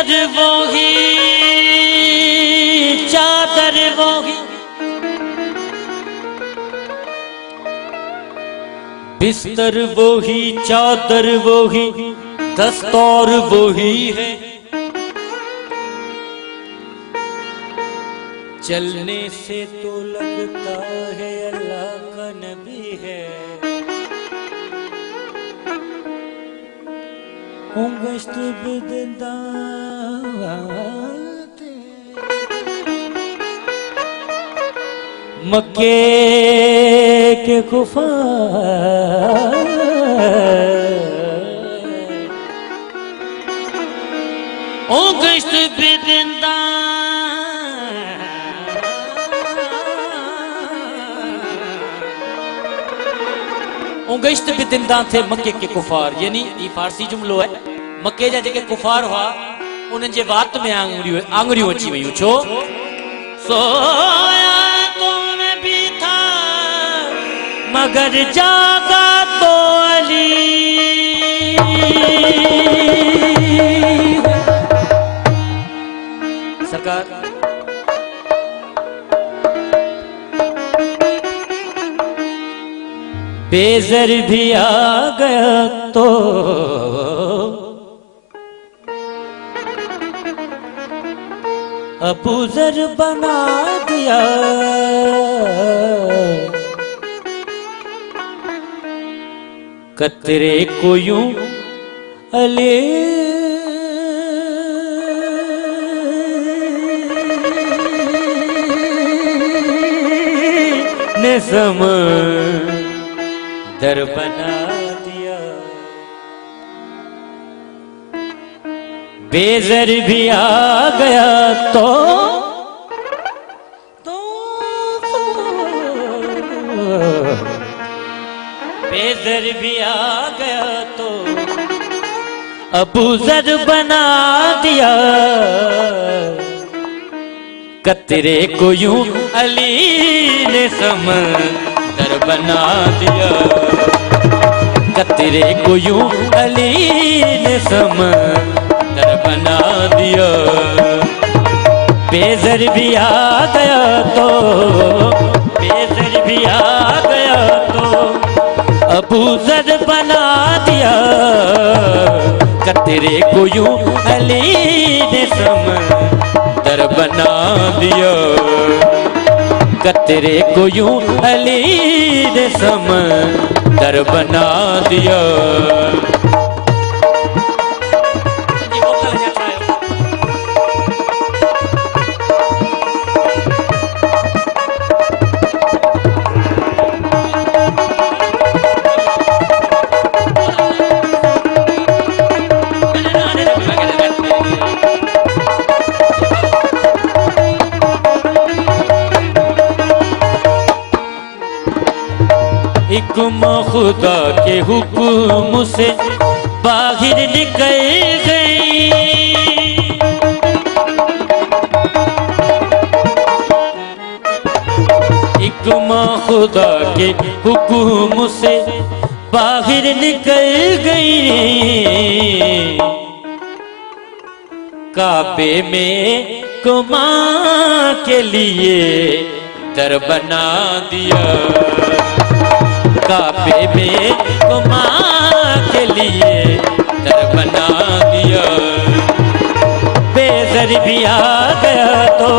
बिस्तर वो ही चादर वो ही, बिस्तर वो ही चादर वो ही, दस्तूर वो ही है। चलने से तो लगता है अल्लाह का नबी है। गश्त बिदंदा मक्के के कुफार, ओ गश्त बिदंदा गश्त बिदंदा थे मक्के के कुफार, यानी ये फारसी जुमलो है। मक्के जा जेके कुफार हुआ उन्हनि जे वात में आंगुरियूं अची वयूं। छो? सोया तो मैं भी था मगर जागा तो अली, सरकार बेज़र भी आ गया तो अबू ज़र बना दिया। कतरे को यूं अली ने समंदर बना दिया। बेज़र भी आ गया तो बेज़र भी आ गया तो अबू ज़र बना दिया। कतरे को यूं अली ने समंदर बना दिया। कतरे को यूं अली ने समंदर बना दिया। बेज़र भी आ गया तो बेज़र भी आ गया तो अबू ज़र बना दिया। कतरे को यूं अली ने समंदर बना दिया। कतरे को यूं अली ने समंदर बना दिया। हुक्म खुदा के हुक्म से बाहर निकल गई। हुक्म खुदा के हुक्म से बाहर निकल गई। काबे में कुमा के लिए दर बना दिया। काबे में कुमा के लिए दर बना दिया। बेज़र भी आ गया तो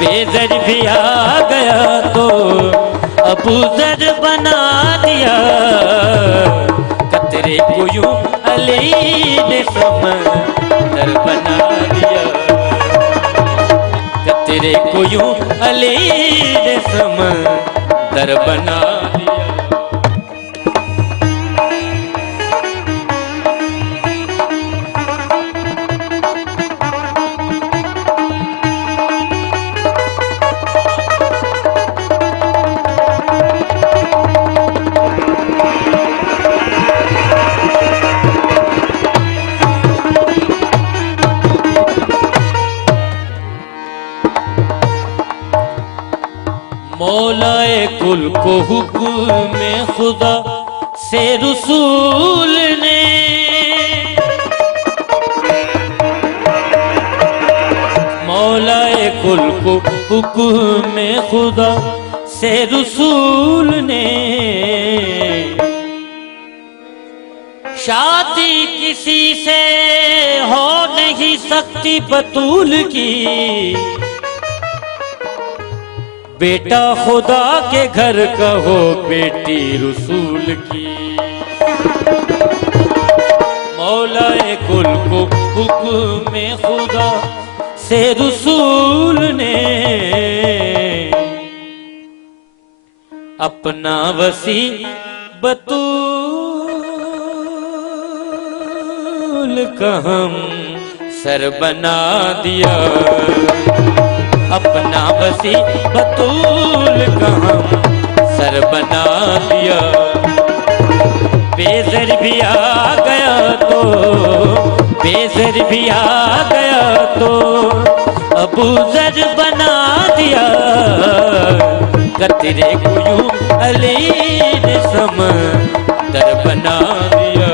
बेज़र भी आ गया तो अबू ज़र बना दिया। कतरे को यूं अली ने समंदर बना दिया। कतरे को यूं अली ने समंदर बना दिया। मौलाए कुल को हुक्म में खुदा से रसूल ने हुक्म खुदा से रसूल ने शादी किसी से हो नहीं सकती बतूल की, बेटा खुदा के घर का हो बेटी रसूल की। मौलाए कुल को हुक्म खुदा से रसूल ने अपना वसी बतूल का हम सर बना दिया, अपना वसी बतूल का हम सर बना दिया। बेज़र भी आ गया तो, बेज़र भी आ गया तो अबू ज़र बना दिया। कतरे को यूं अली ने समंदर बना दिया,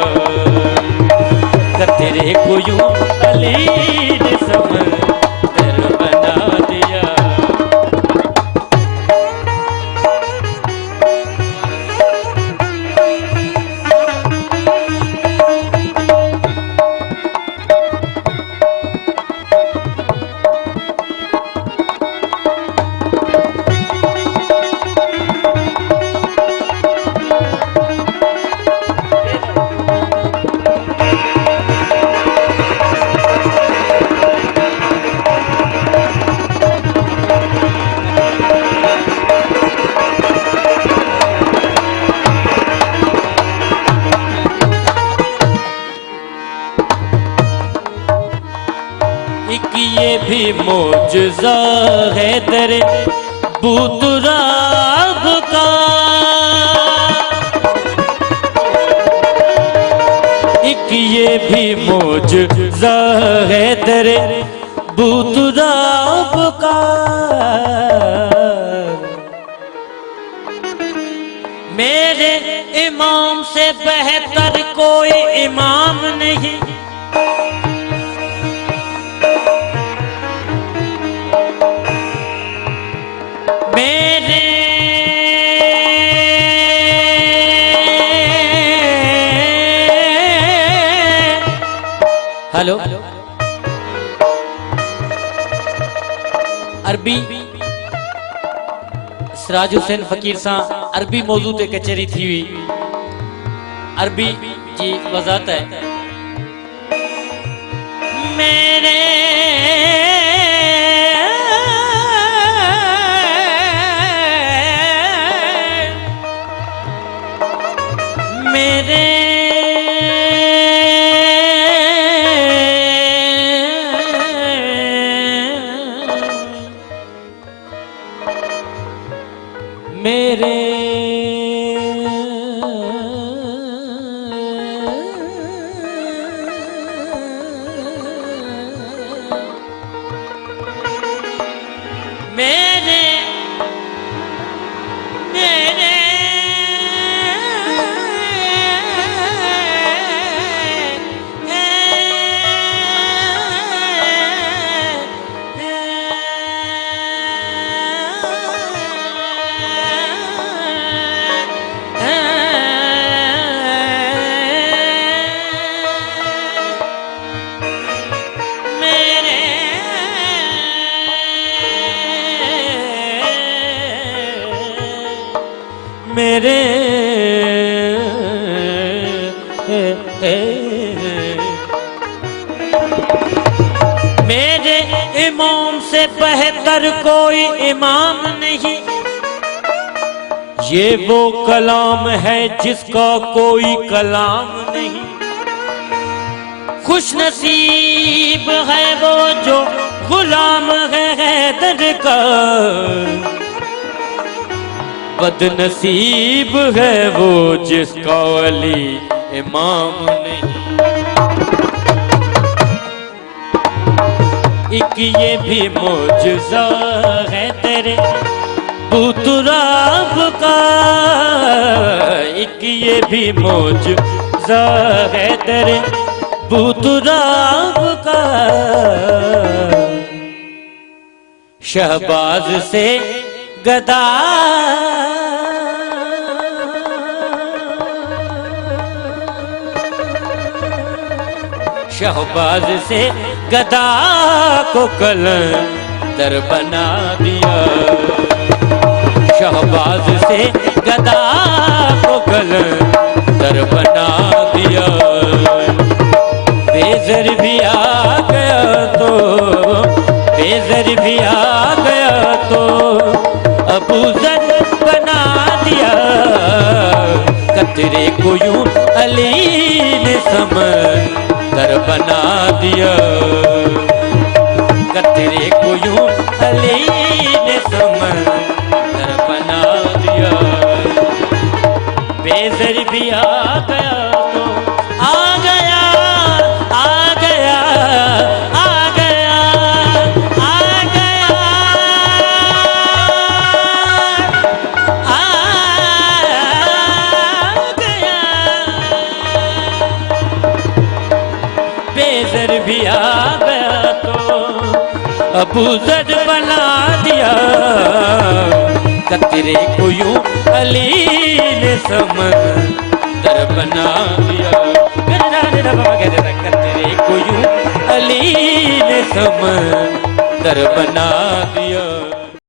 कतरे को यूं अली ने समंदर बना दिया। ये भी मौजज़ा है तेरे बूतराब का, एक ये भी मौजज़ा है तेरे बूतराब का। मेरे इमाम से बेहतर कोई इमाम नहीं, मेरे हेलो अरबी सिराज हुसैन फकीर सां अरबी मौजू ते कचहरी थी हुई, अरबी जी वज़ाहत है। मेरे मेरे मेरे मेरे मेरे मेरे मेरे इमाम से बेहतर कोई इमाम नहीं, ये वो कलाम है जिसका कोई कलाम नहीं। खुश नसीब है वो जो गुलाम है हैदर का, बदनसीब है वो जिसका अली इमाम नहीं। एक ये भी मौजज़ा है तेरे बूतराब का, एक ये भी मौजज़ा है तेरे बूतराब का। शहबाज से गदा शहबाज से गदा को कलंदर बना दिया। शहबाज से गदा को कलंदर बना दिया। बेज़र भी आ गया तो बेज़र भी आ गया तो अबू ज़र बना दिया। कतरे को यूं अली ने समंदर बना दिया। कतरे को यूं अली ने समंदर बना दिया। बेज़र भी आ गया तो आ गया आ गया आ गया आ गया आ गया। बेज़र भी आ गया तो अबू ज़र बना दिया। कतरे को यूं अली ने समंदर बना दिया। कतरे को यूं अली ने समंदर बना दिया।